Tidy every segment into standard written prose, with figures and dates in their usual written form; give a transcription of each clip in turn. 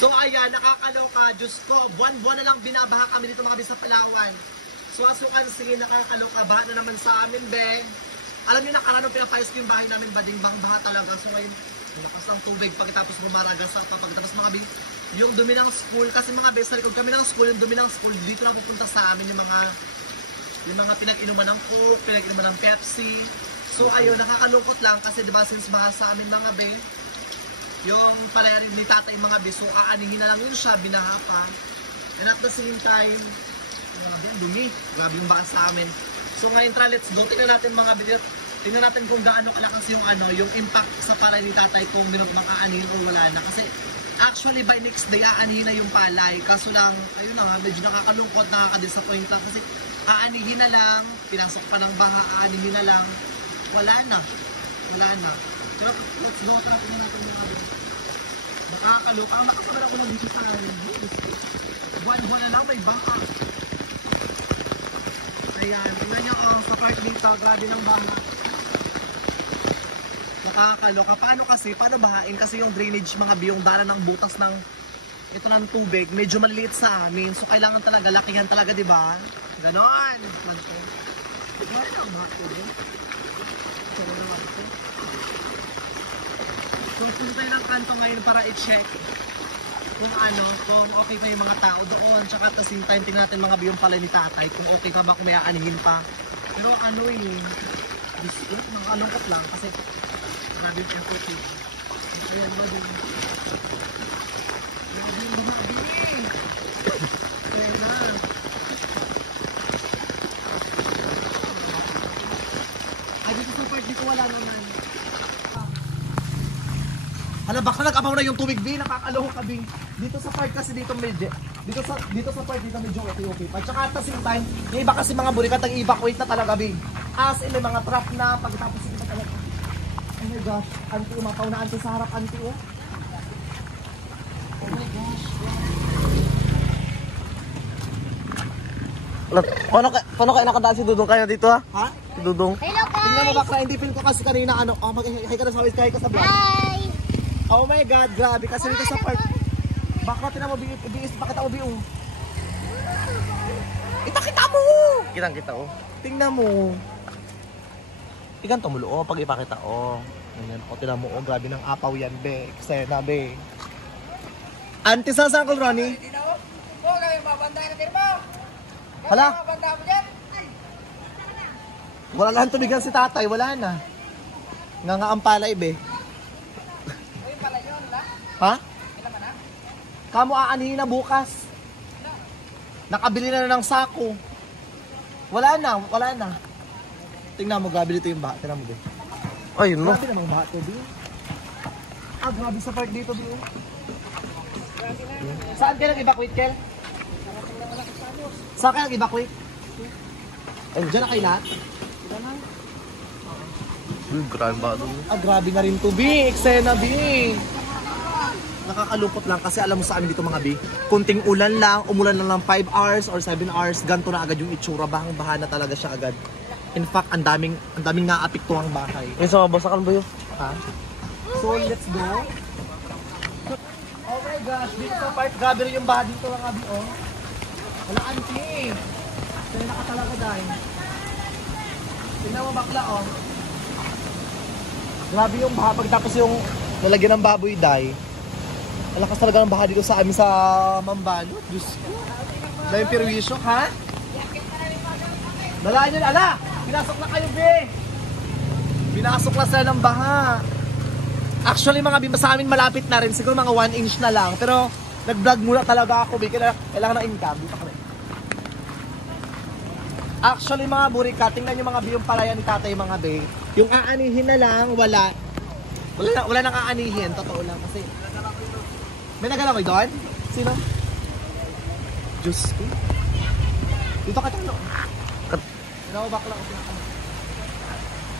So ayan, nakakaloka. Diyos ko, buwan-buwan na lang binabaha kami dito mga sa Palawan. So as you can see, nakakaloka. Baha na naman sa amin, be. Alam niyo, nakaranong pinapayos ko yung bahay namin, bading-bang baha talaga. So ngayon, lakas ng tubig pagkatapos bumaraga sa pagkatapos mga be, yung dumi ng school. Kasi mga be, sa likod kami ng school, yung dumi ng school, dito na pupunta sa amin yung mga pinag-inuman ng Coke, pinag-inuman ng Pepsi. So ayun, nakakalungkot lang kasi diba since baha sa amin mga be, yung palayarin ni tatay mga be, so aanihin na lang yun siya, binaha pa. And at the same time, grabe ang dumi, grabe yung baha sa amin. So ngayon tara, let's go, tingnan natin mga be, tingnan natin kung gaano kalakas yung yung impact sa palay ni tatay kung aanihin o wala na. Kasi actually by next day aanihin na yung palay, kaso lang, ayun na nga, medyo nakakalungkot, nakaka-disappoint lang kasi aanihin na lang, pinasok pa ng baha, aanihin na lang, wala na. Pero let's go, tara, tingnan natin yung nakakaluka. Ang nakasagal ako mag-isip sa amin. Buwan-buwan na lang, may baha. Ayan, tingnan nyo, sa part dito, grabe ng baha. Nakakaloka. Paano bahain? Kasi yung drainage mga biyong dala ng butas ng ito ng tubig, medyo maliit sa amin. So kailangan talaga, lakihan talaga, di ba? Ganon. Tignan ang baha ko, So, punta tayo ng kanto ngayon para i-check kung okay pa yung mga tao doon. Tsaka at the same time, tingnan natin mga biyong pala ni tatay kung okay pa ba, kung may aanihin pa. Pero nakalungkot lang kasi grabe yung effort eh. Ayan ba din? Grabe yung bumagi. Ayan na. Ay, dito sa part dito wala naman. Hala, baka nag-abaw na yung tubig, B. Nakakaloka ka, B. Dito sa part kasi dito medyo, dito sa part dito medyo okay pa. Tsaka at the same time, yung iba kasi mga burikat nag-evacuate na talaga, B. As in, may mga truck na pagkatapos ito talaga. Oh my gosh, auntie, umapaw na auntie sa harap, auntie, oh. Oh my gosh. Paano kayo nakadaan si Dudong kayo dito, ha? Ha? Si Dudong. Hello guys! Tingnan mo bakla, hindi feel ko kasi kanina mag-hi ka na sa ka sa vlog. Hi! Oh my God, grabe kasi dito sa part. Bakla tinan mo, biis, bakit ako biyo? Kita mo! Kitang-kita, oh. Tingnan mo. Igan tumulo, oh, pag ipakita, oh. Ganyan, oh, tingnan mo, oh, grabe ng apaw yan, be. Eksena, be. Auntie, saan Uncle Ronnie? Hala? Wala lang tubigan si tatay, wala na. Nga ang palay, be. Ha? Kamu aanihin na bukas. Nakabili na ng sako. Wala na. Tingnan mo, grabe dito yung baha. Tingnan mo, be. Ay, yun mo. Grabe namang baha to, be. Grabe sa part dito, be. Saan ka nag-evacuate, Kel? Saan ka nag-evacuate? Ay, dyan na kayo lahat? Grabe ba doon? Grabe na rin to, be. Eksena, be. Nakakalupot lang kasi alam mo sa amin dito mga B, kunting ulan lang, umulan lang ng 5 hours or 7 hours, ganito na agad yung itsura, baha na talaga siya agad. In fact, ang daming naapektuhang bahay. May sa mabasakan ba yun? Ha? So, let's go. Oh my gosh, dito sa part, grabe rin yung baha dito mga B, oh. Wala auntie. Kaya nakatalaga dahil. Tingnan mo bakla, oh. Grabe yung baha, pagtapos yung nalagyan ng baboy dye. Malakas talaga ng baha dito sa amin sa Mambalot. Diyos ko. Dahil yung perwisyo, ha? Dalaan yun, ala! Pinasok na kayo, be! Pinasok na sila ng baha. Actually, mga bimba sa amin malapit na rin. Siguro mga 1 inch na lang. Pero, nag-vlog muna talaga ako, be. Kailangan ng income. Dito kami. Actually, mga burika, tingnan yung mga biyong palaya ni tatay, mga be. Yung aanihin na lang, wala nang aanihin. Totoo lang, kasi may nagalakoy doon? Sino? Diyos ko. Dito ka talo. Sino bakla ko pinakala.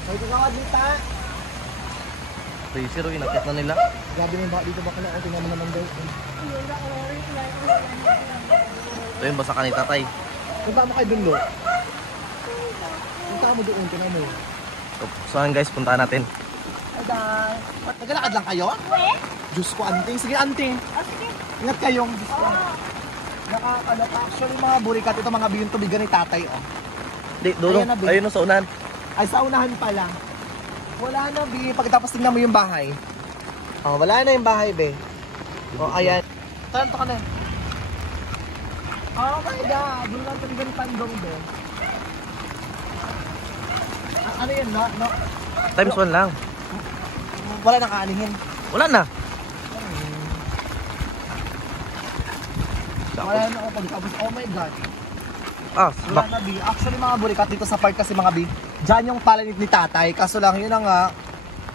May kagawad dita. Zero, inakit na nila. Grabe na yung baka dito bakla. O, tingnan mo naman guys. Ito yung basakan ni tatay. Punta mo kayo dun, Lo. Punta mo doon, tingnan mo. So guys, puntahan natin. Naglalakad lang kayo? Weh? Diyos ko, anting. Sige, anting. O sige. Ingat kayong gusto. Nakakaloka. Actually, mga burikat, ito mga biyong tubigan ni tatay, oh. Di, dulo. Ayan na, Bi. Ayun no, sa unahan. Ay, sa unahan pala. Wala na, Bi. Pagkatapos tingnan mo yung bahay. Oh, wala na yung bahay, Be. Oh, ayan. Tanto ka na. Oh my God. Doon lang tubigan ni Pandong, Be. Ano yun, no? Times 1 lang. Wala nang kaanihin. Wala na. Wala na ako pagkatapos. Oh my God. Ah, Wala na, Bi. Actually, mga burikat dito sa park kasi mga Bi, dyan yung palanit ni tatay. Kaso lang, yun na nga,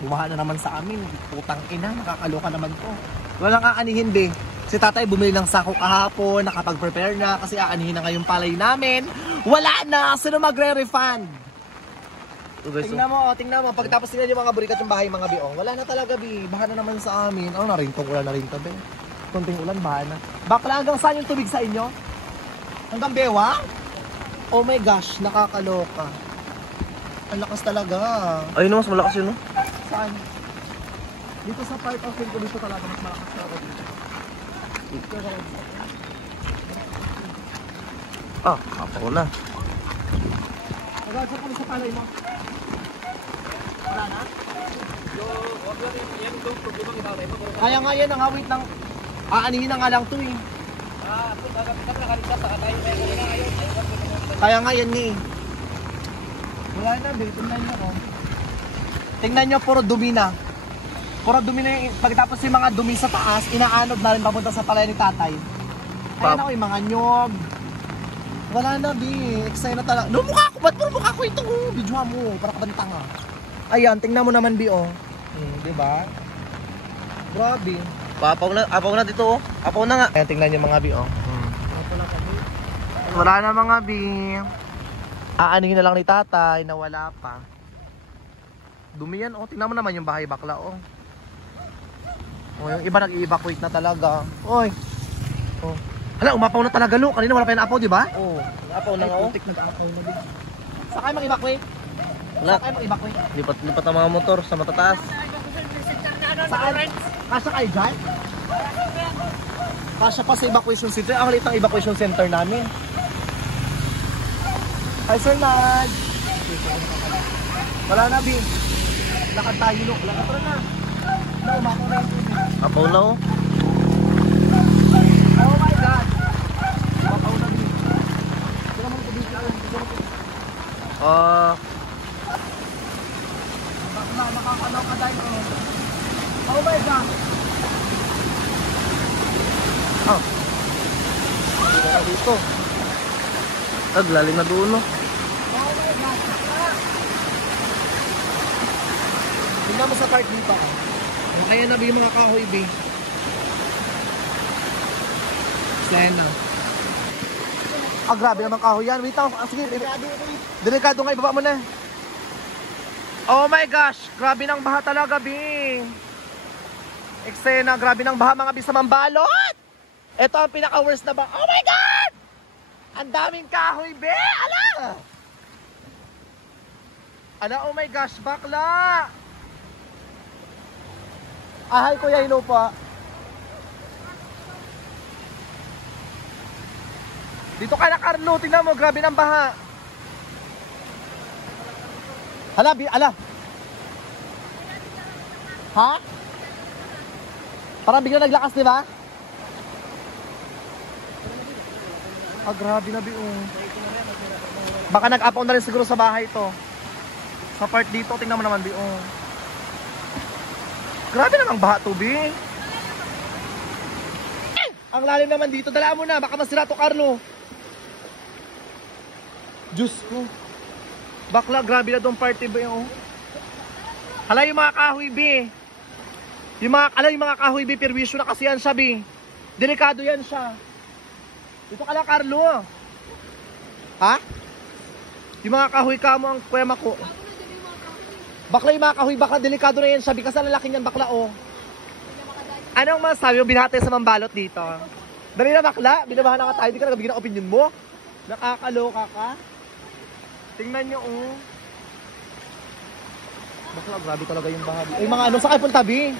bumaha na naman sa amin. Putang ina, nakakaloka naman to. Walang aanihin, Bi. Si tatay bumili ng sako kahapon, nakapag-prepare na kasi aanihin na nga yung palay namin. Wala na! Sino magre-refund? ito guys. Tingnan mo. Pagtapos nila yung mga burikat yung bahay, mga Bi. Oh, wala na talaga, Bi. Baha na naman sa amin. Oh, narintong ulan na rin to, Bi. Kunting ulan, baha na. Bakla, hanggang saan yung tubig sa inyo? Hanggang Bewa? Oh my gosh, nakakaloka. Ang lakas talaga. Ayun no, mas malakas yun no. Saan? Dito sa part of ko dito talaga mas malakas talaga dito. Ah, ako na. Nagagsa kami sa palay mo. Wala na? Kaya nga yan, ang awit ng aanihin na nga lang to eh. Kaya nga yan ni. Wala na, Bill. Tingnan nyo ko. Tingnan nyo, puro dumi na. Puro dumi na yung, pagkatapos yung mga dumi sa taas, inaanod na rin papunta sa palay ni tatay. Ayan ako, yung mga nyog. Wala na, Bill. Excited na talaga. No, mukha ko. Ba't puro mukha ko ito? Video mo. Para kabantang ah. Ayan, tingnan mo naman, Bill. Oh. Diba? Grabe. Apaw na dito oh. Apaw na nga. Ayan, tingnan nyo mga Bill. Oh. Wala na mga Bi. Aanihin na lang ni tatay na wala pa. Dumi yan, oh. Tingnan mo naman yung bahay bakla, oh. Oh, yung iba nag-i-evacuate na talaga. Oy. Oh. Hala, umapaw na talaga, lo. Kanina wala pa yung apaw, di ba? Oo. Apaw na nga oh. Putik nag-apaw na din. Saan kayo mag-evacuate? Wala. Saan kayo mag-evacuate? Lipat ang mga motor sa matataas. Saan? Kasya kayo dyan? Kasya pa sa evacuation center. Ang halit ng evacuation center namin. Hi, Sir Nad. Wala na, Bi. Lakad tayo, no. Wala na, tara na. Na, umapaw na yung tubig. Apaw na oh. Oh my God! Umapaw na, Bi. Tira mo yung tubig. Bakla, makakalaw ka dahil. Oh my God! Ah. Dito. Lalim na doon no. Oh my God! Tingnan mo sa cart dito. Kaya na, Bi, mga kahoy, Bi. Sena. Ah, grabe naman kahoy yan. Wait lang. Ah, sige. Delikado nga, ibaba mo na. Oh my gosh! Grabe ng baha talaga, Bi. Eksena, grabe ng baha mga Bi sa Mambalot! Ito ang pinaka-worst na baha. Oh my God! Ang daming kahoy, Bi! Ala! Ala, oh my gosh, bakla! Ahay, Kuya Hino pa. Dito ka na, Carlo. Tingnan mo, grabe ng baha. Hala, Bi, ala. Ha? Parang biglang naglakas, di ba? Ah, grabe na, Bi. Baka nag-apaw na rin siguro sa bahay to. Sa part dito, tingnan mo naman, Bi. Grabe namang baha to, Bi. Ang lalim naman dito. Dala mo na. Baka masira to, Carlo. Diyos ko. Bakla, grabe na tong party, Bi. Hala, yung mga kahoy, Bi. Yung mga kahoy, Bi. Perwisyo na kasi yan siya, Bi. Delikado yan siya. Dito ka lang, Carlo. Ha? Yung mga kahoy ka mo ang kwema ko. Bakla, yung mga kahoy, baka delikado na yan, sabi kasi lalaki niyan, bakla, oh. Anong masasabi mo binate sa Mambalot dito? Dali na, bakla, binabahan na ka tayo, hindi ka nagabigyan ng opinion mo. Nakakaloka ka. Tingnan nyo, oh. Bakla, grabe talaga yung baha. Ay, mga ano, sa kayo punta, Bi?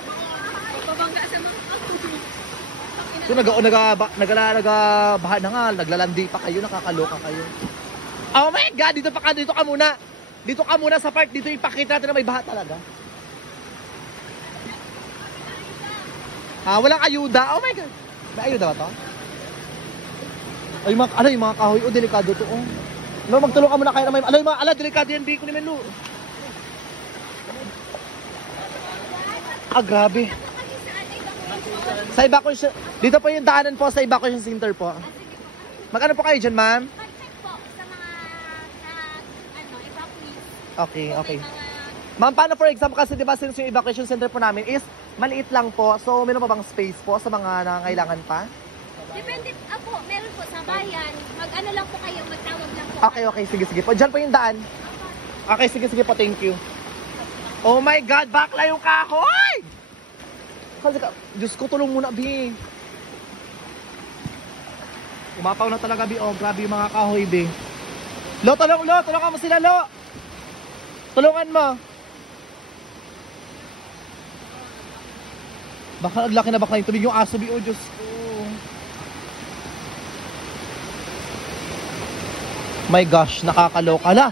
Babangga sa mga So nagabaha na nga, naglalandi pa kayo, nakakaloka kayo. Oh my God, dito ka muna. Dito ka muna sa park, dito ipakita natin na may baha talaga. Walang ayuda. Oh my God. May ayuda ba to? Ay, yung mga kahoy, delikado to. No, magtulong ka muna kayo na may, delikado yan, biko ni Melu. Grabe. Sa evacuation, dito po yung daanan po sa evacuation center po. Magkano po kayo dyan, ma'am? Perfect po sa mga evacuees. Okay. Ma'am, paano for example, kasi diba since yung evacuation center po namin is maliit lang po, so meron pa bang space po sa mga nangangailangan pa? Depende po, meron po sa bayan. Mag-ano lang po kayo, magtawag lang po. Okay, sige po. Dyan po yung daan. Okay, sige po, thank you. Oh my God, bakla yung kahoy! Kasi Diyos ko, tulong muna, Bi. Umapaw na talaga, Bi. Grabe yung mga kahoy, Bi. Tulungan mo sila, Lo. Tulungan mo. Baka naglaki na baka yung tubig yung aso, Bi. Diyos ko. My gosh, nakakaloka na.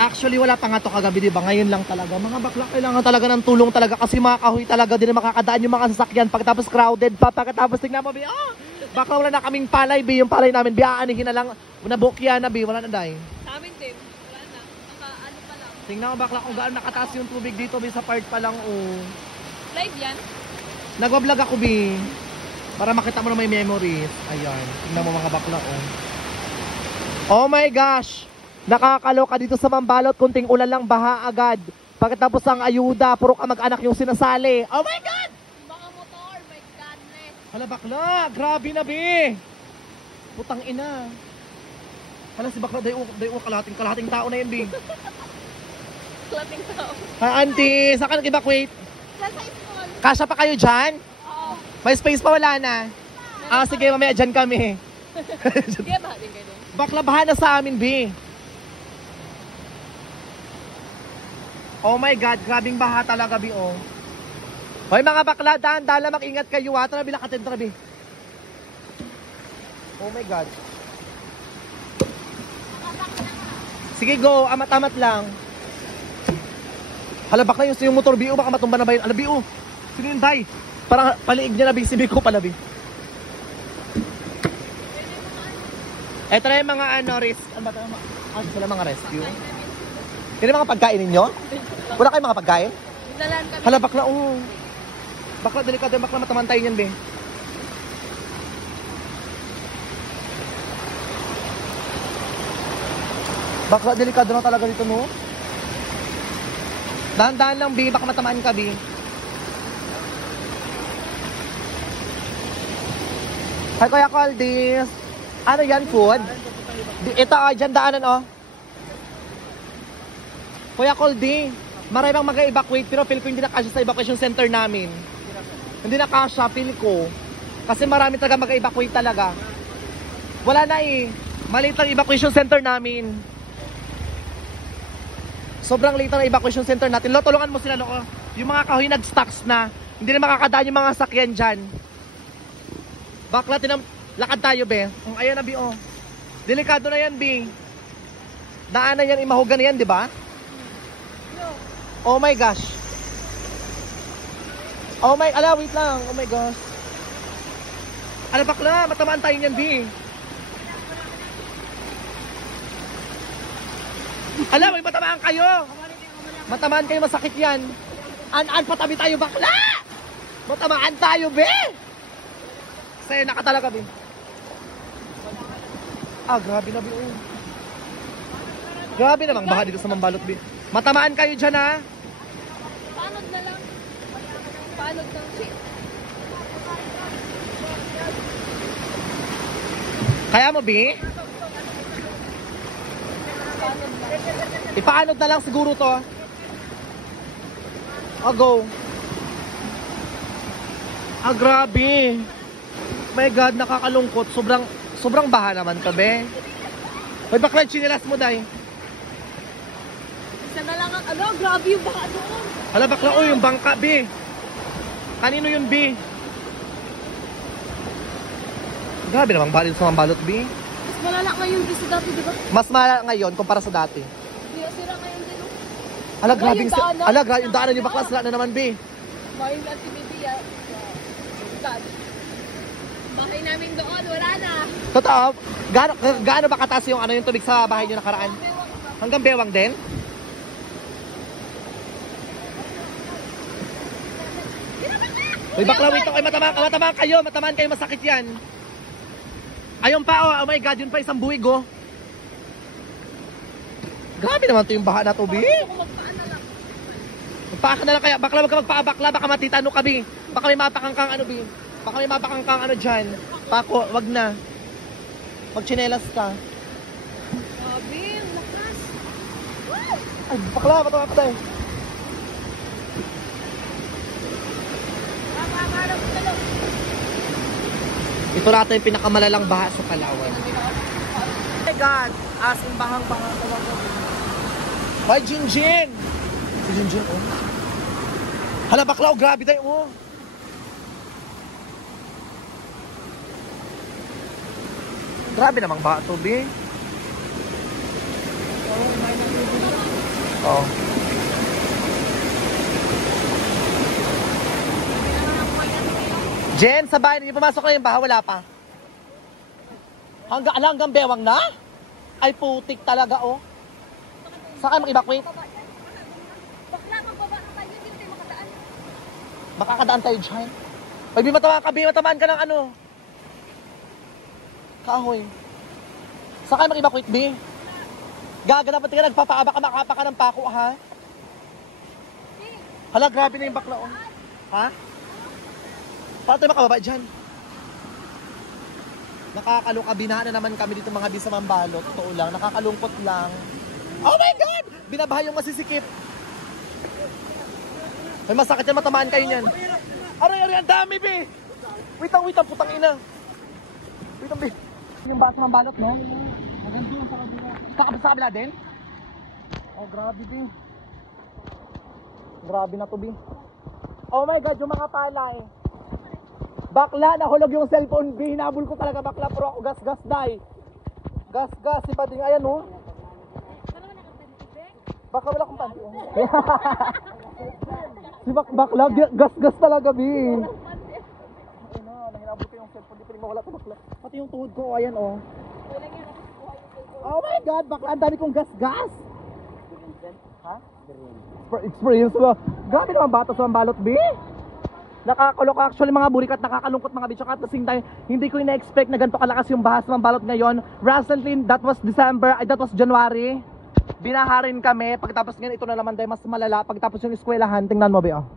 Actually, wala pa nga to kagabi, di ba? Ngayon lang talaga. Mga bakla, kailangan talaga ng tulong talaga kasi mga kahoy talaga din na makakadaan yung mga sasakyan pagkatapos crowded pa. Pagkatapos tingnan mo, Bi. Bakla wala na kaming palay, Bi. Yung palay namin, Bi, aanihin na lang. Nabukya na, Bi. Wala na, Day. Sa amin din, wala na. Ano pa lang. Tingnan mo, bakla, kung gaano nakataas yung tubig dito, Bi, sa part pa lang, Live yan? Nagwa-vlog ako, Bi. Para makita mo na may memories. Ayan. Tingnan mo mga bakla, Oh my gosh! Nakakaloka dito sa Mambalot, kunting ulan lang, baha agad. Pagkatapos ang ayuda, puro kamag-anak yung sinasali. Oh my God! Mga motor, my godness. Hala bakla, grabe na, Bi. Putang ina. Hala si bakla, dayo kalahating tao na yan, Bi. Klating tao. Hi, auntie, saan ka nag-evacuate? Sa school. Kasya pa kayo dyan? Oo. May space pa, wala na. Sige, mamaya dyan kami. Sige ba din kayo doon? Bakla, baha na sa amin, Bi. Oh my God, grabing baha talaga, Bi, Hoy, mga bakla, daan-daan lang, mag-ingat kayo, Tara, Bi, lakatin, tara, Bi. Oh my God. Sige, go. Amat-amat lang. Hala, bakla yung motor, Bi, baka matumba na ba yun? Hala, Bi, sino yun, Day? Parang paliig niya na, Bi. Si Bi ko pala, Bi. Eto na yung mga, sila mga rescue. Yan yung mga pagkain ninyo? Wala kayong mga pagkain? Dalan kami. Hala, bakla, Bakla, delikado yung bakla, matamantay yan, Be. Bakla, delikado na talaga dito, no? Dahan-dahan lang, Be. Baka matamaan ka, Be. Hi, Kuya Caldis. Ano yan, food? Ito, dyan daanan, Kuya Coldy, marami bang mag-evacuate pero feel ko hindi na kasya sa evacuation center namin. Hindi na kasya, feel ko. Kasi marami talaga mag-evacuate talaga. Wala na maliit ang evacuation center namin. Sobrang liit ang evacuation center natin. Lo, tulungan mo sila, Lo. Yung mga kahoy nag-stocks na. Hindi na makakadaan yung mga sakyan dyan. Bakla, lakad tayo, Be. Ayan na, Bi, Delikado na yan, Bi. Daanan yan, imahugan na yan, di ba? Oh my gosh. Wait lang. Oh my gosh. Bakla, matamaan tayo niyan, Bi. May matamaan kayo. Matamaan kayo, masakit yan. Patabi tayo, bakla. Matamaan tayo, Bi. Saya nakatalaga, Bi. Grabe na, Bi. Grabe namang baha dito sa Mambalot, Bi. Matamaan kayo dyan, ha? Paanod na lang. Paanod ng shit. Kaya mo, Bi? Ipaanod na lang siguro to. Go. Grabe. My God, nakakalungkot. Sobrang baha naman to, Be. May bakla yung chinilas mo, Day. Isa na lang ang, grabe yung baka doon. Hala, bakla, yung bangka, Bi. Kanino yun, Bi? Grabe namang balot sa mga balot, B. Mas malala ngayon kasi dati, di ba? Mas malala ngayon kumpara sa dati. Sira ngayon din. Ala, grabe yung daanan. ala, grabe yung daanan yung baklas. Wala na naman, B. Mahin lang si Bibi, bahay namin doon, wala na. Totoo, gaano ba kataas yung ano yung tubig sa bahay niyo nakaraan? Hanggang bewang din? Uy, bakla, wait, okay, matamaan kayo, masakit yan. Ayun pa, oh my God, yun pa isang buwig, oh. Grabe naman to yung baha na to, B. Magpaa ka na lang kaya, bakla, wag ka magpaa, bakla, baka matitano ka, B. Baka may mapakangkang ano, B. Baka may mapakangkang ano dyan. Pako, wag na. Magchinelas ka. Grabe, ang lakas. Ay, bakla, matawa ka tayo. Ito natin yung pinakamalalang baha sa Palawan. Oh my God! As in bahang-baha. Ay, Jinjin! Si Jinjin, oh. Hala, bakla, oh, grabe tayo, oh. Grabe namang baha to, B. Oh. Jen, sa bahay ninyo, pumasok na yung baha, wala pa. Hanggang bewang na? Ay, putik talaga, oh. Saan kayo mag-evacuate? Bakla, magbaba ka kayo, hindi tayo makadaan. Makakadaan tayo dyan. Ay, Bi, matamaan ka ng ano. Kahoy. Saan kayo mag-evacuate, Bi? Gaga, dapat ka nagpapaaba ka, makapa ka ng pako, ha? Hala, grabe na yung bakla, oh. Ha? Paano tayo makababa dyan? Nakakaloka, binahan na naman kami dito mga bisa mambalot. Totoo lang, nakakalungkot lang. Oh my God! Binabaha yung masisikip. Ay, masakit yan, matamaan kayo niyan. Aray, ang dami, Bi! Wait lang, putang ina. Wait lang, Bi. Yung basa mambalot, no? Hanggang doon sa kabila. Sa kabila din? Oh, grabe, Bi. Grabe na to, Bi. Oh my God, yung mga palay. Bakla, nahulog yung cellphone, B. Hinabol ko talaga, bakla, pero ako gas, day. Gas, si Pading, ayan, oh. Baka wala kong panty, oh. Si bakla, gas talaga, B. Ayun na, nahinabol ko yung cellphone, di pa rin mawala ito, bakla. Pati yung tuhod ko, ayan, oh. Oh my God, bakla, ang dami kong gas. Ha? Experience ba? Grabe naman bata sa balot, B. Nakakaloka actually mga burikat, nakakalungkot mga bitch. At kasing tayo, hindi ko ina-expect na ganito kalakas yung bahas ng balot ngayon. Recently, that was January. Binaharin kami. Pagkatapos ngayon, ito na naman dahil mas malala. Pagkatapos yung eskwelahan, tingnan mo, Bi, oh.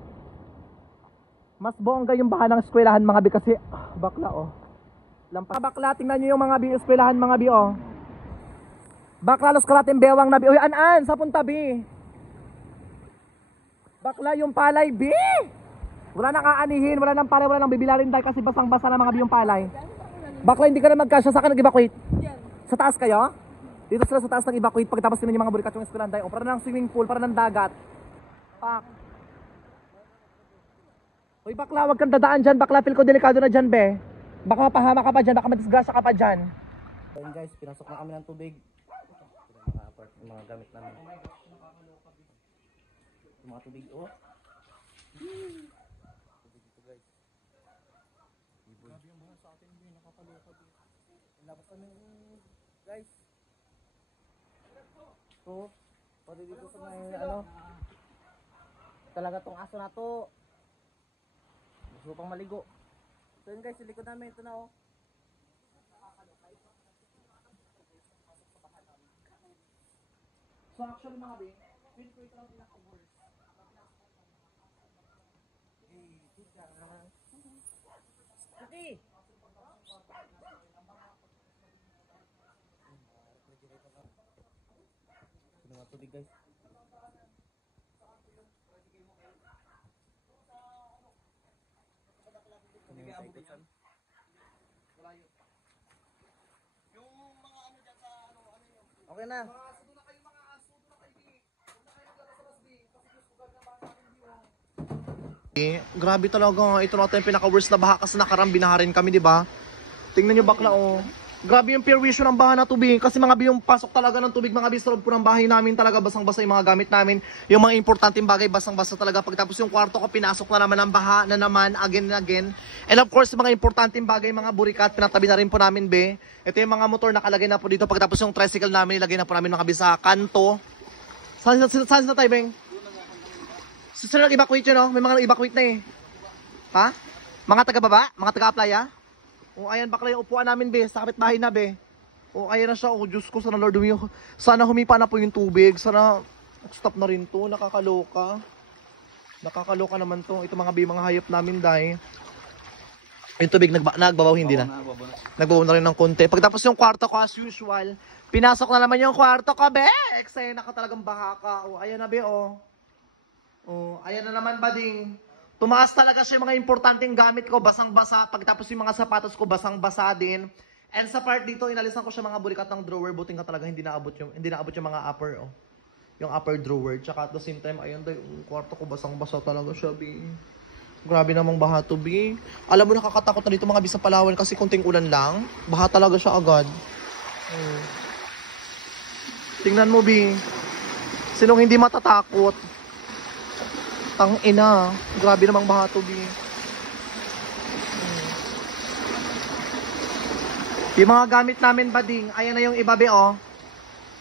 Mas bongga yung baha ng eskwelahan mga Bi kasi, bakla, oh. Lampas. Bakla, tingnan nyo yung mga Bi, eskwelahan mga Bi, oh. Bakla, los karating bewang na Bi. Uy, an sa punta, Bi. Bakla yung palay, Bi. Wala nang aanihin, wala nang palay, wala nang bibilarin dahil kasi basang-basa na mga biyong palay. Bakla, hindi ka na magkasya. Saan ka nag-evacuate? Sa taas kayo? Dito sila sa taas nag-evacuate. Pagkatapos naman yung mga burikat yung eskwelahan dahil. O, para ng swimming pool, para ng dagat. Pak. Uy, bakla, wag kang dadaan dyan. Bakla, feel ko delikado na dyan, be. Baka mapahama ka pa dyan, baka madisgrasya ka pa dyan. Ayun guys, pinasok na kami ng tubig. Yung mga gamit namin. Yung mga tubig, oh. Labas kami, guys. So, pwede dito sa may ano. Talaga tong aso na to. Gusto pang maligo. So yun guys, silikod namin ito na, oh. So actually mga be, feel ko ito lang pinaka-worst. Okay. Sino nga tubig guys? Okay na. Grabe talaga, ito natin yung pinaka-worst na baha kasi nakarang binaharin kami, di ba? Tingnan nyo bakla oh. Grabe yung pure vision ng baha na tubig. Kasi mga bi, yung pasok talaga ng tubig, mga bi, sa loob po ng bahay namin talaga, basang-basa yung mga gamit namin. Yung mga importanteng bagay, basang-basa talaga. Pagtapos yung kwarto ko, pinasok na naman ng baha na naman, again and again. And of course, mga importanteng bagay, mga burikat, pinatabi na rin po namin, be. Ito yung mga motor nakalagay na po dito. Pagtapos yung tricycle namin, ilagay na po namin mga bi sa kanto. Saan na tayo, Beng? Sino nag-evacuate yun, no? May mga nag-evacuate na eh. Ha? Mga taga-baba? Mga taga-aplaya? O ayan, bakla yung upuan namin, be. Sa kapitbahay na, be. O ayan na siya. O Diyos ko, sana Lord, sana humipa na po yung tubig. Sana stop na rin to. Nakakaloka. Nakakaloka naman to. Ito mga be, mga hayop namin, dahil. Yung tubig, nagbabaw, hindi na. Nagbabaw na rin ng konti. Pagtapos yung kwarto ko, as usual, pinasok na naman yung kwarto ko, be. Eksena ka talagang bahaka. O ayan na, be, o. O ayan na naman, bading. Tumaas talaga siya yung mga importanteng gamit ko, basang-basa. Pagtapos yung mga sapatos ko, basang-basa din. And sa part dito, inalisan ko siya mga burikat ng drawer. Buting ka talaga, hindi naabot yung mga upper, oh. Yung upper drawer. Tsaka at the same time, ayun, yung kwarto ko, basang-basa talaga siya, bi. Grabe namang baha to, bi. Alam mo, nakakatakot na dito mga bisa Palawan kasi kunting ulan lang. Baha talaga siya agad. Tingnan mo, bi. Sinong hindi matatakot? Tang ina, grabe namang baha to, bi. Yung mga gamit namin, bading, ayan na yung iba, be, oh.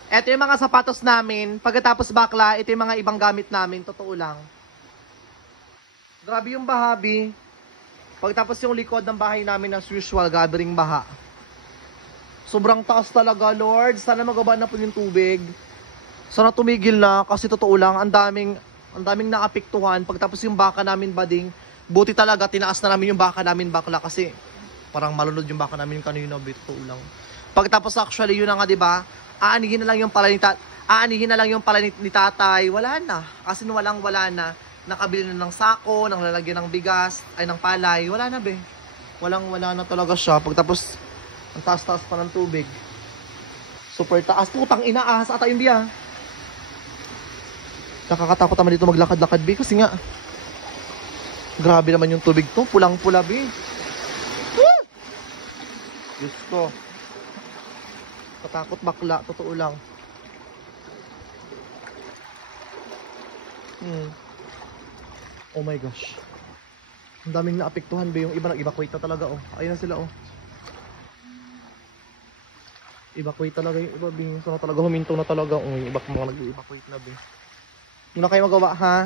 Ito yung mga sapatos namin. Pagkatapos bakla, ito yung mga ibang gamit namin. Totoo lang. Grabe yung baha, bi. Pagkatapos yung likod ng bahay namin as usual, grabe ring baha. Sobrang taas talaga, Lord. Sana magaba na po yung tubig. Sana tumigil na, kasi totoo lang, ang daming naapektuhan. Pagtapos yung baka namin, bading, buti talaga, tinaas na namin yung baka namin bakla kasi parang malunod yung baka namin kanina, bito lang. Pagtapos actually, yun na nga, diba? Aanihin na lang yung pala ni tatay. Wala na. Kasi wala na. Nakabili na ng sako, nang lalagyan ng bigas, ay ng palay. Wala na, be. Wala na talaga siya. Pagtapos, ang taas-taas pa ng tubig. Super taas. Putang ina, ahas ata yung biya. Nakakatakot naman dito maglakad-lakad, bi. Kasi nga, grabe naman yung tubig to. Pulang-pula, bi. Diyos ko. Katakot bakla. Totoo lang. Oh my gosh. Ang daming naapektuhan, bi. Yung iba nag-evacuate na talaga, oh. Ayun na sila, oh. Evacuate talaga yung iba, bi. Sana talaga huminto na talaga. Oh, yung iba mga nag-evacuate na, bi. Muna kayo magawa, ha?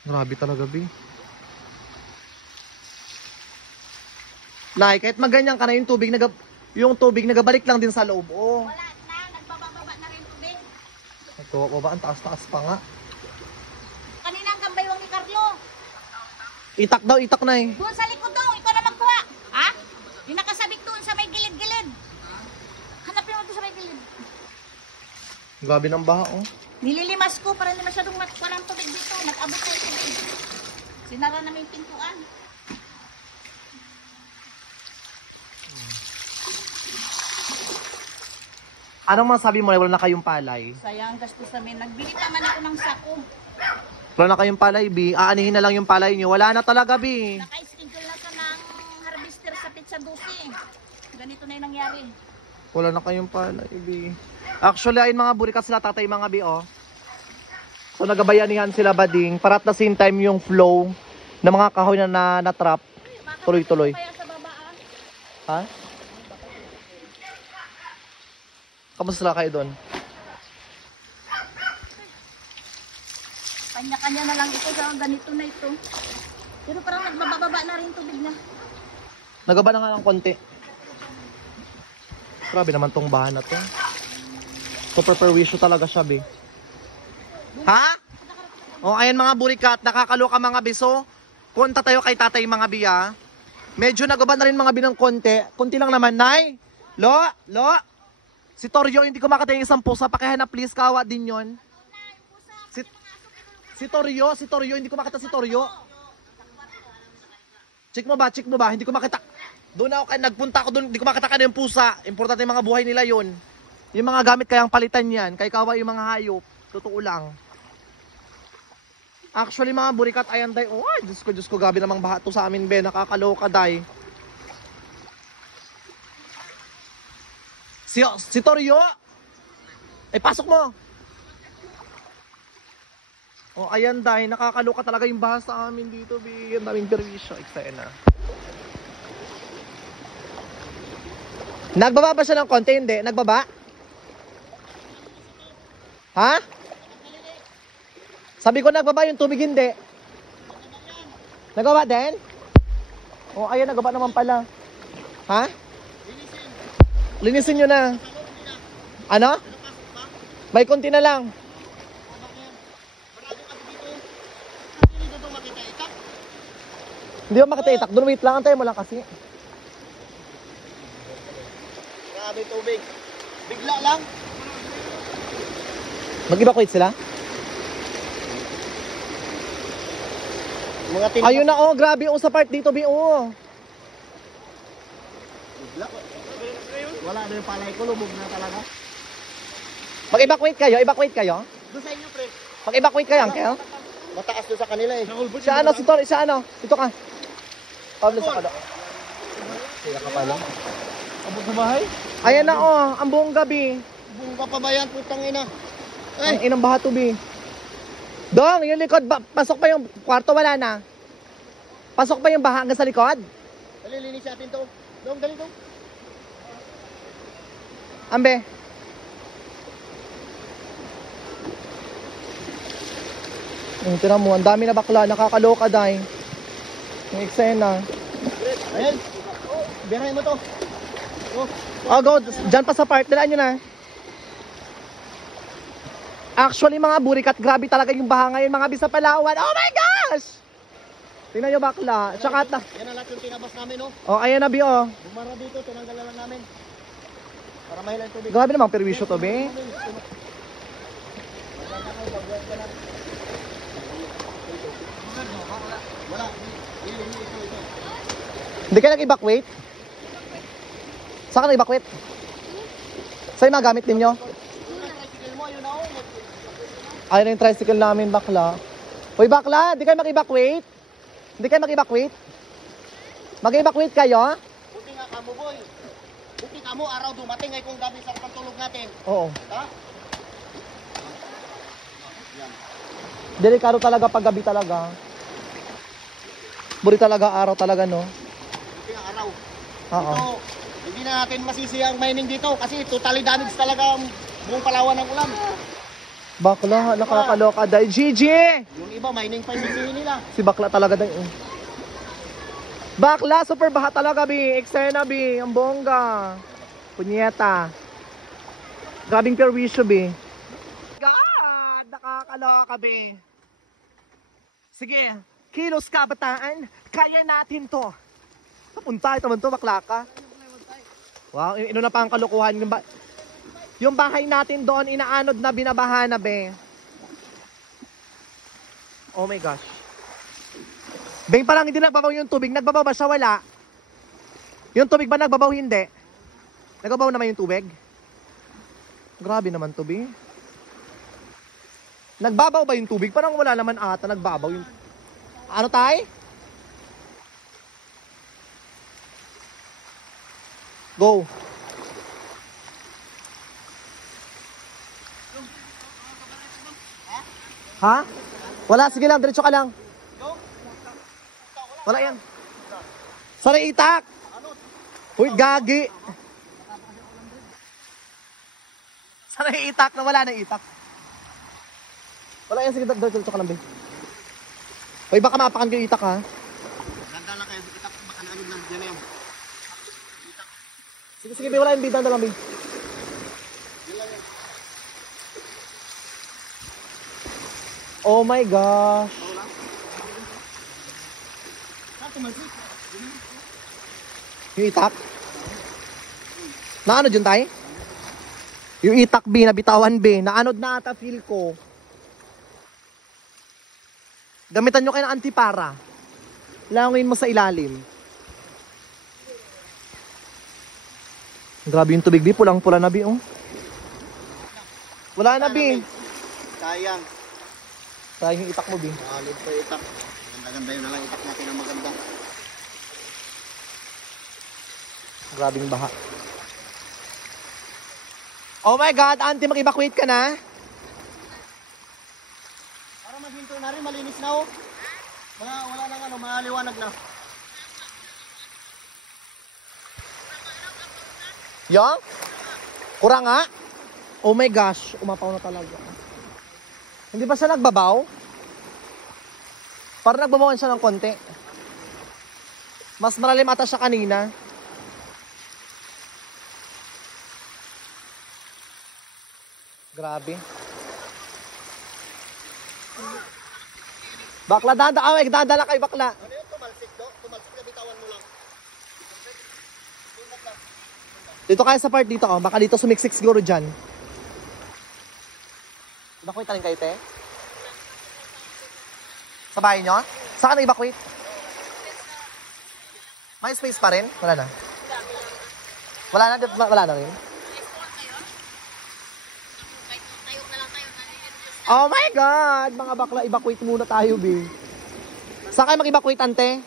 Grabe talaga, bi. Like, kahit maganyan ka na yung tubig nagabalik lang din sa loob, oh. Wala na, nagbababa na rin tubig. Ito, baba, ang taas-taas pa nga. Kanina ang kambaywang ni Carlo. Itak na eh. Doon sa likod daw, ikaw na magkuha. Ha? Yung nakasabit doon sa may gilid-gilid. Hanapin mo doon sa may gilid. Grabe ng baha, oh. Nililimas ko para hindi masyadong walang tubig dito. Nag-abot tayo tubig. Sinara namin yung pintuan. Anong masabi mo? Wala na kayong palay? Sayang gastos namin. Nagbili naman ako ng sako. Wala na kayong palay, bi. Aanihin na lang yung palay nyo. Wala na talaga, bi. Naka-schedule na ka ng harvester sa Pizza 12. Ganito na yung nangyari. Wala na kayong palay, bi. Actually, ayun mga burikat sila tatay mga bi, oh. So, nagabayanihan sila, bading. Para at the same time yung flow ng mga kahoy na na-trap. Tuloy-tuloy. Kaya sa baba, Ha? Kamusta sila kayo doon? Kanya-kanya na lang ito. Ganito na ito. Pero parang nagbababa na rin tubig na. Nagaba na nga ng konti. Grabe naman tong bahan na to. Super perwisyo talaga siya, be. Ha? O, ayan mga burikat. Nakakaloka mga biso. Punta tayo kay tatay mga biya. Medyo nagaba na rin mga binang konti. Kunti lang naman, Nay. Lo. Si Toryo, hindi ko makita yung isang pusa. Pakihanap please, kawa din yon. Si Toryo, hindi ko makita si Toryo. Check mo ba? Hindi ko makita. Doon ako, nagpunta ako doon, hindi ko makita ka na yung pusa. Importante yung mga buhay nila yon. Yung mga gamit kayang palitan yan. Kay kawa yung mga hayop. Totoo lang. Actually mga burikat, ayan day. Oh, ay, Diyos ko, gabi namang baha to sa amin, be. Nakakaloka day. Si Toryo! Ay, pasok mo! Oh, ayan day. Nakakaloka talaga yung baha sa amin dito, be. Ang daming perwisyo. Excited na. Nagbaba ba siya ng konti? Hindi. Nagbaba? Ha? Sabi ko nagbaba yung tubig, hindi. Nagbaba din? Oh, ayan, nagbaba naman pala. Ha? Linisin nyo na. Ano? May konti na lang. Hindi mo makita itak. Doon, wait lang. Antayin mo lang kasi. Grabe tubig. Bigla lang. Mag-evacuate sila? Mga Ayun na, oh. Grabe, oh, sa part dito, bi, oh. Bigla. Wala na yung palay ko. Lumog na talaga. Mag-evacuate kayo? Evacuate kayo? Doon sa inyo, pre. Mag-evacuate kayo, Uncle? Mataas doon sa kanila eh. Siya ano, si Tor, siya ano? Dito ka. Pablo sa kado. Kaya ka pala. Abot sa bahay? Ayan na, oh. Ang buong gabi. Buong kapabayan, putang ina. Ang inang baha to, bi. Dong, yung likod, pasok pa yung kwarto, wala na. Pasok pa yung baha hanggang sa likod? Nalilinis natin to. Dong, dali dong. Ambe. Tira mo, ang dami na bakla, nakakaloka dahil. Yung eksena. Ayan. Oh, birahin mo to. Oh. Oh, go, dyan pa sa part, dalaan nyo na. Actually, mga burikat, grabe talaga yung baha ngayon, mga bisa Palawan. Oh my gosh! Tingnan nyo bakla. Tsaka Yan ang lahat yung tinabas namin, oh. oh, ayan na, bi, oh. Bumara dito, tinanggal na lang namin. Para mahila yung tubig. Grabe namang perwisyo to, be. Wala. Hindi kayo nag-evacuate? Saan ka nag-evacuate? Saan yung mga gamit ninyo? Tricycle mo, yun na, oh. Ayun na yung tricycle namin, bakla. Hoy, bakla, hindi kayo mag-evacuate? Hindi kayo mag-evacuate? Mag-evacuate kayo? Buti nga kamo, boy. Buti kamo, araw dumating ay kung gabi sa pagtulog natin. Oo. Ha? Delikado talaga pag gabi talaga. Buri talaga, araw talaga, no? Buti nga araw. Oo. Ito, hindi na natin masisi ang mining dito kasi totally damage talaga ang buong Palawan ng ulan. Bakla, nakakaloka dahil. Gigi! Yung iba, mining pa yung sisihin nila. Si bakla talaga dahil. Bakla, super baha talaga, bi. Eksena, bi. Ang bongga. Punyeta. Grabing perwisyo, bi. God! Nakakaloka, bi. Sige, kilos kabataan. Kaya natin to. Napunta, ito man to, bakla ka. Wow, ino na pa ang kalukuhan. Yung bahay natin doon, inaanod na, binabaha na, be. Oh my gosh. Beng, parang hindi nagbabaw yung tubig. Nagbabaw ba siya? Wala. Yung tubig ba nagbabaw? Hindi. Nagbabaw naman yung tubig? Grabe naman to, be. Nagbabaw ba yung tubig? Parang wala naman ata nagbabaw yung... Ano tay? Go. Ha? Wala, sige lang, diretso ka lang. Wala yan. Sorry, itak. Uy, gagi. Sorry, itak na wala na itak. Wala yan, sige, diretso ka lang, be. Uy, baka mapakan ko yung itak, ha? Ganda lang kayo, itak baka naanod lang. Yan na yan. Sige, sige, be, wala yung bidang na lang, be. Oh my gosh. Yung itak? Naano dyan tayo? Yung itak, B, nabitawan, B. Naanod na ata, feel ko. Gamitan nyo kayo ng antipara. Langin mo sa ilalim. Grabe yung tubig, B. Pulang-pula na, B, oh. Wala na, B. Sayang. Sayang yung itak mo, Bing. Valid pa yung itak. Ganda-ganda yun na lang itak natin ang maganda. Grabing baha. Oh my God, auntie, mag-evacuate ka na? Para mahinto na rin, malinis na oh. Wala nang ano, maliwanag na. Yang? Kurang nga? Oh my gosh, umapaw na talaga. Hindi ba siya nagbabaw? Parang nagbabawan siya ng konti. Mas malalim ata siya kanina. Grabe. Bakla, dadala kay bakla. Ano yun, tumalsik do? Tumalsik na bitawan mo lang. Dito kaya sa part dito, oh. Baka dito sumiksik siguro dyan. Evacuate na rin kayo, te? Sa bahay nyo? Saan ka na-evacuate? May space pa rin? Wala na? Wala na rin? Oh my God! Mga bakla, evacuate muna tayo, B. Saan kayo mag-evacuate, ante?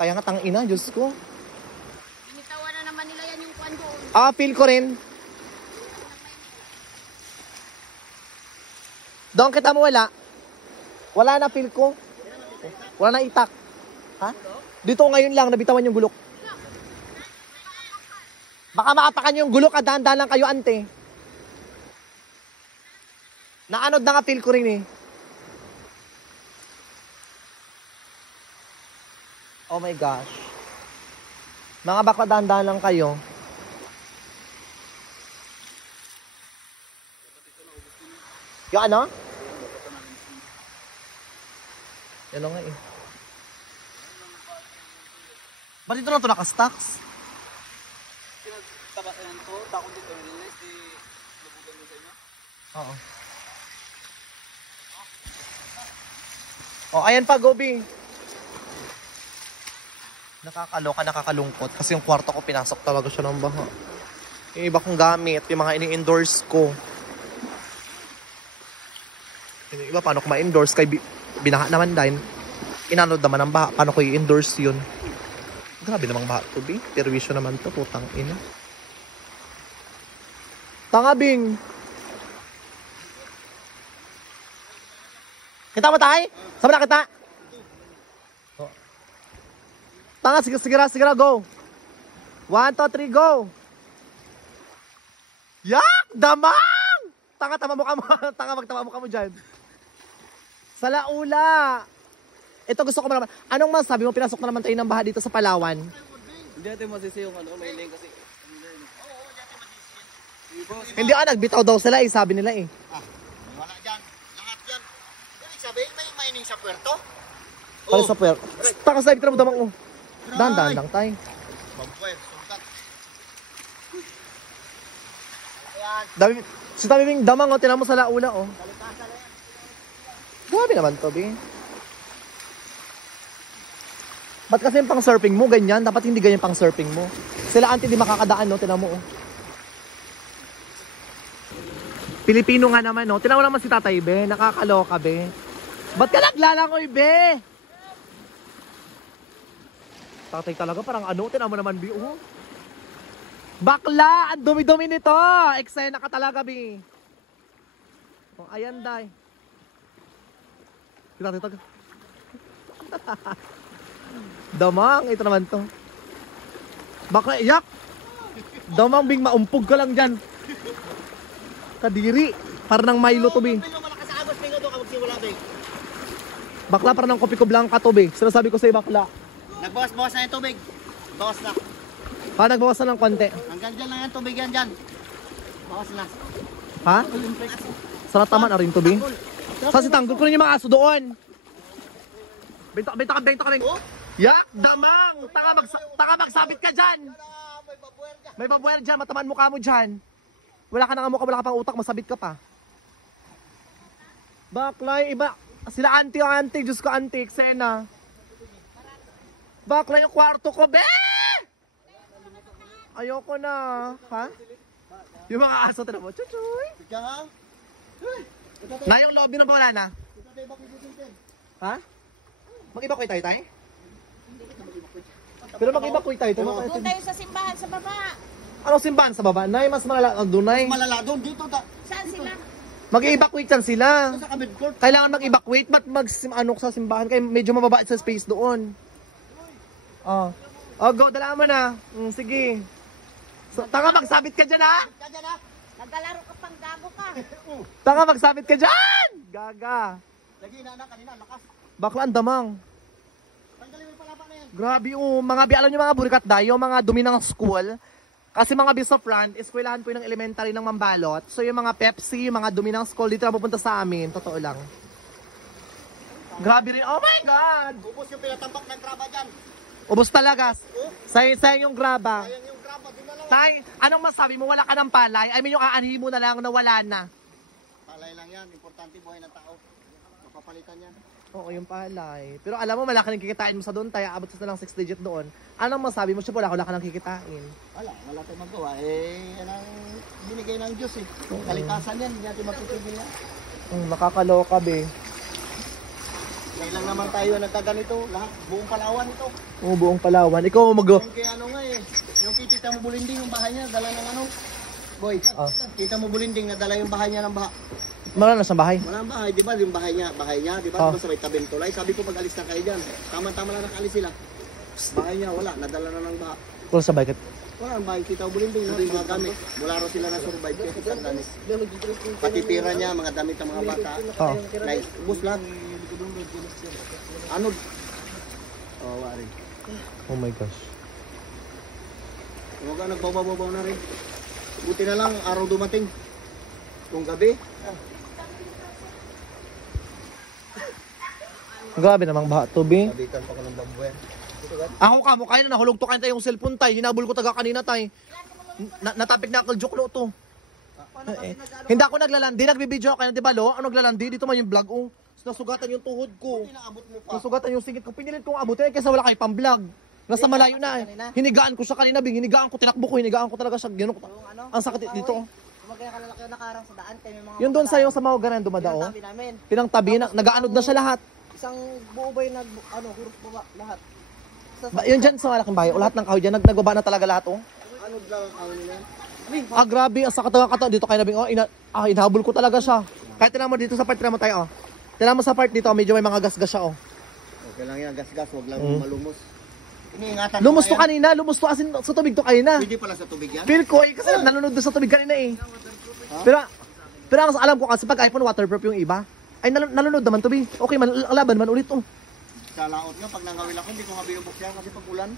Kaya nga, tangina, Diyos ko. Binitawan na naman nila yan yung kwan doon. Ah, feel ko rin. Doon kita mo wala. Wala na feel ko. Wala na itak. Ha? Dito ngayon lang, nabitawan yung gulok. Baka maapakan yung gulok at dahan-dahan lang kayo, ante. Naanod na nga feel ko rin eh. Oh my gosh. Mga bakla, dahan-dahan lang kayo. Yung ano? Yan lang nga eh. Ba't dito lang ito nakastocks? Oo. Oh, ayan pa, Gobi. Nakakaloka, nakakalungkot. Kasi yung kwarto ko, pinasok talaga siya ng baha. Yung iba kong gamit, yung mga ini-endorse ko. Yung iba, paano ko ma-endorse? Kay binaha naman din. Inanod naman ang baha. Paano ko i-endorse yun? Grabe namang baha to, Bing. Perwisyo naman to, putang ina. Tanga, Bing. Kita mo tayo? Sama na kita? Oh. Tanga, sige, go. 1, 2, 3, go. Yak! Damang! Tanga, tama mo ka mo. Tanga, magtama mo ka mo dyan. Sa laula. Ito gusto ko malaman. Anong masabi mo? Pinasok na naman tayo ng baha dito sa Palawan. Hindi natin masisi yung ano, may link kasi. Hindi nagbitaw daw sila eh, sabi nila eh. Ah, wala dyan. Lahat yan. Ibig sabihin, may mining sa puerto? Para sa puwer. Taka sa ibig mo damang oh. Dahan-dahan lang tayo. Bampuer, sukat. Ayan. Dami, si Tamiming damang oh, tinan mo sa laula oh. Grabe naman to, Bing. Ba't kasi yung pang surfing mo ganyan? Dapat hindi ganyan pang surfing mo. Sila auntie di makakadaan no, tinan mo oh. Pilipino nga naman no. Tinan mo naman si Tatay Be, nakakaloka Be. Ba't ka naglalangoy Be? Tatay talaga parang ano, tinan mo naman Be oh. Bakla, ang dumi-dumi nito. Eksena ka talaga Be. Oh, ayan day. Tatay taga. Damang, ito naman to. Bakla, iyak. Damang Bing, maumpog ka lang dyan. Kadiri. Parang ng Milo to, Be. Malakas sa agos, Bingo, doon ka magsimula, Bing. Bakla, parang ng kopi ko blanca to, Be. Sinasabi ko sa'yo, bakla. Nagbawas-bawas na yung tubig. Bawas na. Nagbawas na ng konti. Hanggang dyan lang yung tubig yan dyan. Bawas na. Ha? Sarap taman na rin to, Be. Saan si Tanggol? Kunin yung mga aso doon. Benta ka rin. Yak, damang! Taka magsabit ka dyan! May babuer dyan. May babuwer dyan, matamaan mukha mo dyan. Wala ka nang mukha, wala ka pang utak, masabit ka pa. Baklay, iba. Sila auntie, Diyos ko auntie, eksena. Baklay yung kwarto ko, be! Ayoko na. Ha? Yung mga aso, tinan mo, chuchoy. Bigyan ha? Na yung lobby na ba wala na? Ha? Mag-evacuate tayo, tay? Pero mag-evacuate tayo. Doon tayo sa simbahan sa baba. Anong simbahan sa baba? Nay, mas malala. Doon, Nay. Malala doon, dito. Saan sila? Mag-evacuate yan sila. Sa kabid court. Kailangan mag-evacuate. Ba't ano sa simbahan? Kaya medyo mababa sa space doon. Oh. Oh, go. Dala mo na. Sige. So, tanga, magsabit ka dyan, ha? Naglalaro ka pang gago ka. Tanga, magsabit ka dyan! Gaga. Lagi na kanina, lakas. Bakla ang damang. Tanggalin mo yung palapa na yan. Grabe, alam nyo mga burikat dayo, mga dumi ng school. Kasi mga bis of front, eskwelahan po yung elementary ng Mambalot. So yung mga Pepsi, yung mga dumi ng school, dito na pupunta sa amin. Totoo lang. Grabe rin. Oh my God! Ubus yung pinatambak ng graba dyan. Ubus talaga. Sayang yung graba. Ayan yung graba, doon na lang. Tay, anong masabi mo? Wala ka ng palay? I mean, yung aanhin mo na lang na wala na. Palay lang yan, importante buhay ng tao. Mapapalitan yan. Oo, yung palay. Pero alam mo, malaki nang kikitain mo sa doon, tayo abot sa lang 6 digit doon. Anong masabi mo? Siya wala ka nang kikitain. Wala tayong magawa. Yan ang binigay ng Diyos eh. Kalikasan yan, hindi natin mapipigil yan. Nakakaloka, be. Ngayon lang naman tayo nagkaganito. Lahat, buong Palawan ito. Oo, buong Palawan. Ikaw Yung kaya nga eh. Yung kita mo bulinding yung bahay niya, dala ng Boy, kita mo bulinding na dala yung bahay niya ng baha. Marami na sa bahay. Walang bahay, di ba? Yung bahay niya, di ba? Diba sa may tabing tulay? Sabi ko pag alis na kayo dyan. Tama-tama lang nakalis sila. Bahay niya, wala. Nadala na ng baha. Kung sa bahay. Wala ang bahay, kita mo bulinding. Mga gamit. Wala raw sila na survive. Kasi isang gamit. Pati pira niya, mga damit ng mga bata. Like, ubus lahat. Anod. Wari. Oh my gosh. Huwag ka nagbababaw na rin. Buti na lang, araw dumating. Kung gabi. Grabe namang baha to, be. Sabitan pa ko ng bambuyan. Ako kamo, kaya na nahulog to kayo tayo yung cellphone tayo. Hinabol ko taga kanina tayo. Natapik na ako joke lo to. Hindi ako naglalandi, nagbibideo kayo, di ba lo? Ano naglalandi? Dito man yung vlog, oh. Nasugatan yung tuhod ko. Inaabot mo pa. Nasugatan yung singit ko. Pinilit kong abutin kasi wala kayo pang vlog. Nasa malayo na eh. Hinigaan ko siya kanina, Bing. Hinigaan ko, tinakbo ko. Hinigaan ko talaga siya. Ganun ko. Ang sakit dito. Kumagaya ka lalaki nakarang sa daan kayo may mga Yung doon sa'yo sa mga ganun dumadao. tabi namin. Pinangtabi na, nagaanod na siya lahat. Isang buo ba yung huruf baba lahat. Yun dyan sa malaking bahay. O lahat ng kahoy dyan, nagbaba na talaga lahat, oh. Anod lang ang kawan nila. Ah, grabe. Ang sakit ng dito kayo na, Bing. Oh, inahabol ko talaga siya. Kahit tinan mo dito sa part, tinan mo tayo, oh. Tinan mo sa part dito, medyo may mga gas-gas siya, oh. Okay lang yan, gas-gas. Huwag lang malumos. Iniingatan Lumos to ko kaya. kanina, lumos to asin sa tubig to kanina. Pwede pala sa tubig yan. Feel ko eh, kasi nanonood doon sa tubig kanina eh. Pero ang alam ko kasi pag iPhone waterproof yung iba, ay nanonood naman to, Bing. Okay, ang laban man ulit, oh. Sa laot nga, pag nangawil ako, hindi ko nga binubuksan yan kasi pag ulan.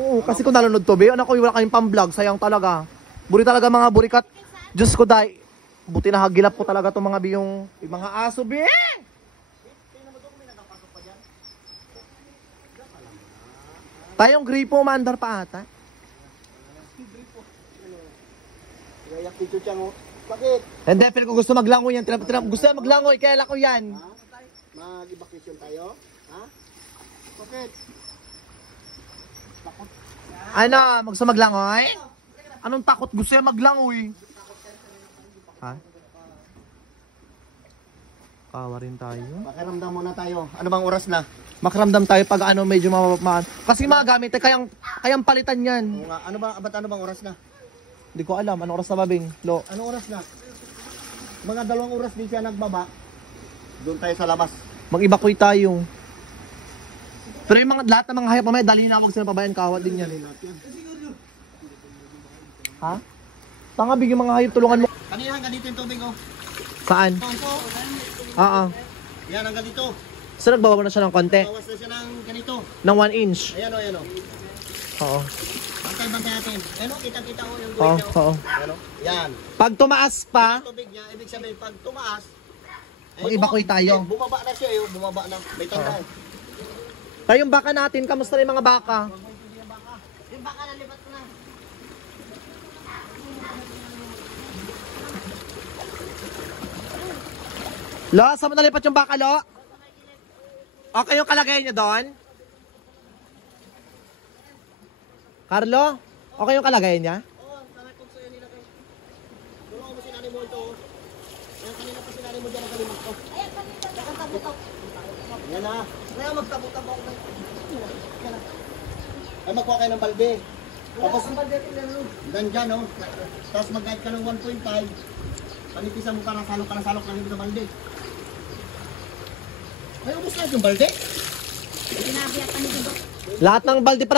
Oo, kasi kung nanonood to, be, anak ko, wala kayong pang-vlog, sayang talaga. Buri talaga mga burikat. Diyos ko, dahil. Buti na hagilap ko talaga itong mga biyong, yung mga aso, be! Tayong gripo, maandar pa ata. Gayak dito siya, oh. Bakit? Hindi, pero kung gusto maglangoy yan, gusto maglangoy, kaya lako yan. Ha? Mag-evacuation tayo? Ha? Bakit? Ano, gusto maglangoy? Anong takot? Gusto yung maglangoy. Ha? Kawa rin tayo. Pakiramdam muna tayo. Ano bang oras na? Makaramdam tayo pag ano medyo mamamaan. Kasi mga gamit eh, kayang palitan yan. Oo nga. Ano bang oras na? Hindi ko alam, anong oras na ba, Bing? Lo. Anong oras na? Mga 2 oras din siya nagbaba. Doon tayo sa labas. Mag-evacuate tayo. Pero yung lahat ng mga hayop mamaya, dalhin na huwag sila pabayan, kawat din yan. Ha? Tanga, Bing, yung mga hayop, tulungan mo. Kanina hanggang dito yung tubig, oh. Saan? Ito. Oo. Yan, hanggang dito. So, nagbaba na siya ng konti. Bawas na siya ng ganito. Ng 1 inch. Ayan, oh, ayan, oh. Oo. Bantay natin. Ayan, oh, kita-kita ko yung Oo, buhay niya, oh. oo. Ayan, oh. Yan. Pag tumaas pa, Tubig niya, ibig sabihin, pag tumaas, mag-evacuate tayo. Bumaba na siya, eh. Bumaba na. May tanda. Tayong baka natin, kamusta na yung mga baka? Yung baka nalipat na. Lo, saan mo nalipat yung baka, Lo? Okay yung kalagay niya doon? Carlo? Okay yung kalagay niya? Oo, sana kung sa'yo nilagay. Tulungan mo si nanay mo ito, oh. Ayan, kanina pa si nanay mo mo dyan ang kalimang ko. Ayan, kanina. Tabutok. Yan na. Kaya magtabot-tabo ako. Ay, makuha kayo ng balde. Tapos, Ang budget nila. nandyan, no? Tapos mag-guide ka ng 1.5. Panipisan mo para salok ka ng salok ng sa balde. Ay, ubos na yung balde. Sinabi ako ni Dudok. Lahat ng balde para